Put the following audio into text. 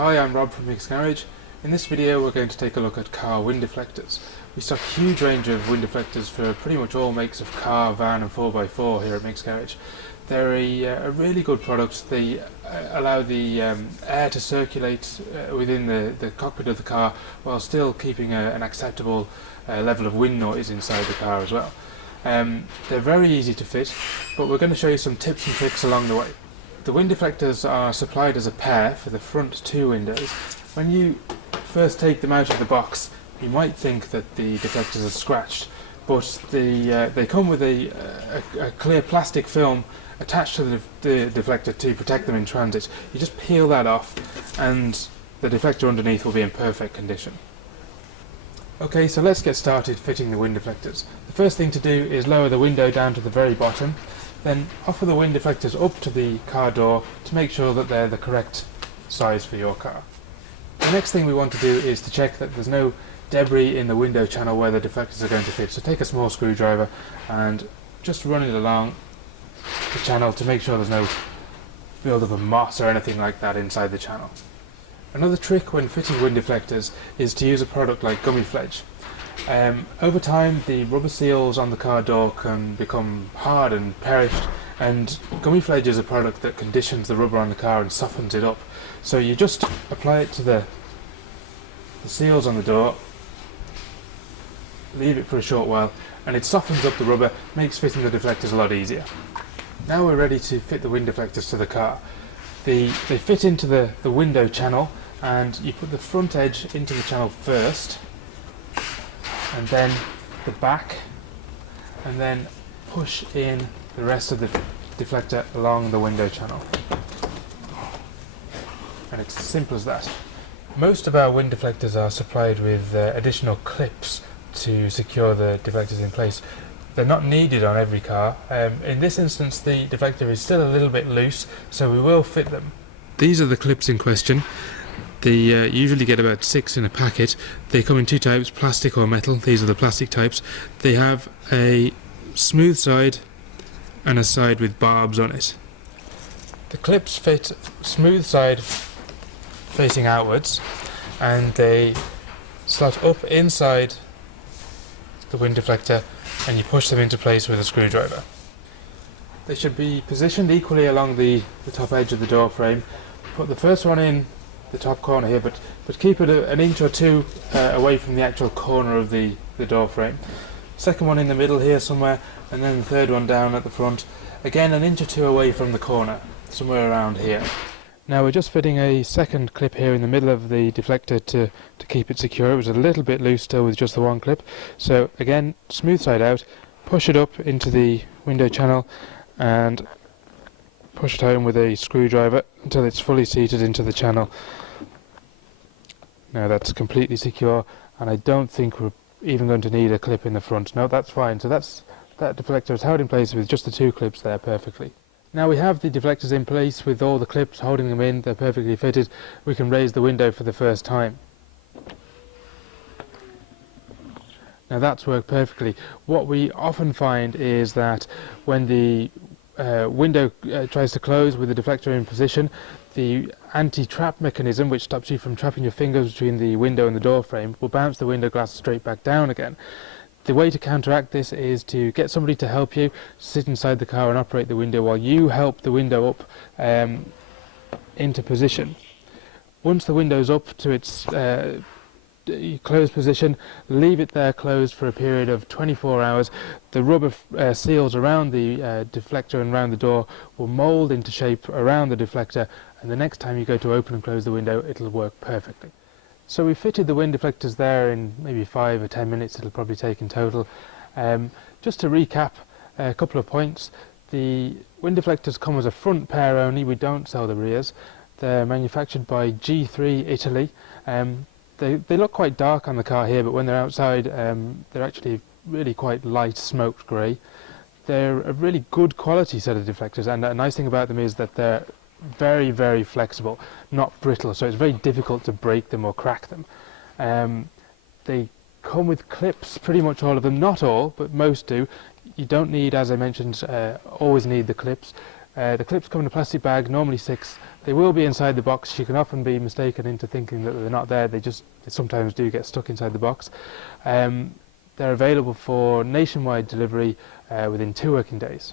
Hi, I'm Rob from MicksGarage. In this video we're going to take a look at car wind deflectors. We stock a huge range of wind deflectors for pretty much all makes of car, van and 4x4 here at MicksGarage. They're a really good product. They allow the air to circulate within the cockpit of the car while still keeping an acceptable level of wind noise inside the car as well. They're very easy to fit, but we're going to show you some tips and tricks along the way. The wind deflectors are supplied as a pair for the front two windows. When you first take them out of the box, you might think that the deflectors are scratched, but they come with a clear plastic film attached to the deflector to protect them in transit. You just peel that off and the deflector underneath will be in perfect condition. Okay, so let's get started fitting the wind deflectors. The first thing to do is lower the window down to the very bottom, then offer the wind deflectors up to the car door to make sure that they're the correct size for your car. The next thing we want to do is to check that there's no debris in the window channel where the deflectors are going to fit. So take a small screwdriver and just run it along the channel to make sure there's no build-up of moss or anything like that inside the channel. Another trick when fitting wind deflectors is to use a product like gummy fledge. Over time the rubber seals on the car door can become hard and perished, and gummy fledge is a product that conditions the rubber on the car and softens it up. So you just apply it to the seals on the door, leave it for a short while, and it softens up the rubber, makes fitting the deflectors a lot easier. Now we're ready to fit the wind deflectors to the car. They fit into the window channel, and you put the front edge into the channel first, and then the back, and then push in the rest of the deflector along the window channel. And it's as simple as that. Most of our wind deflectors are supplied with additional clips to secure the deflectors in place. They're not needed on every car. In this instance the deflector is still a little bit loose, so we will fit them. These are the clips in question. They usually get about 6 in a packet. They come in two types, plastic or metal. These are the plastic types. They have a smooth side and a side with barbs on it. The clips fit smooth side facing outwards, and they slot up inside the wind deflector, and you push them into place with a screwdriver. They should be positioned equally along the top edge of the door frame. Put the first one in the top corner here, but keep it an inch or two away from the actual corner of the door frame. Second one in the middle here somewhere, and then the third one down at the front, again an inch or two away from the corner, somewhere around here. Now we're just fitting a second clip here in the middle of the deflector to keep it secure. It was a little bit loose still with just the one clip, so again smooth side out, push it up into the window channel and push it home with a screwdriver until it's fully seated into the channel. Now that's completely secure, and I don't think we're even going to need a clip in the front. No, that's fine. So that deflector is held in place with just the two clips there perfectly. Now we have the deflectors in place with all the clips holding them in, they're perfectly fitted. We can raise the window for the first time. Now that's worked perfectly. What we often find is that when the window tries to close with the deflector in position, the anti-trap mechanism, which stops you from trapping your fingers between the window and the door frame, will bounce the window glass straight back down again. The way to counteract this is to get somebody to help you sit inside the car and operate the window while you help the window up into position. Once the window's up to its closed position, leave it there closed for a period of 24 hours. The rubber seals around the deflector and around the door will mould into shape around the deflector, and the next time you go to open and close the window it'll work perfectly. So we fitted the wind deflectors there in maybe 5 or 10 minutes it'll probably take in total. Just to recap a couple of points, the wind deflectors come as a front pair only, we don't sell the rears. They're manufactured by G3 Italy. They look quite dark on the car here, but when they're outside they're actually really quite light smoked grey. They're a really good quality set of deflectors, and a nice thing about them is that they're very, very flexible, not brittle, so it's very difficult to break them or crack them. They come with clips, pretty much all of them, not all, but most do. You don't need, as I mentioned, always need the clips. The clips come in a plastic bag, normally 6. They will be inside the box. You can often be mistaken into thinking that they're not there. They sometimes do get stuck inside the box. They're available for nationwide delivery within 2 working days.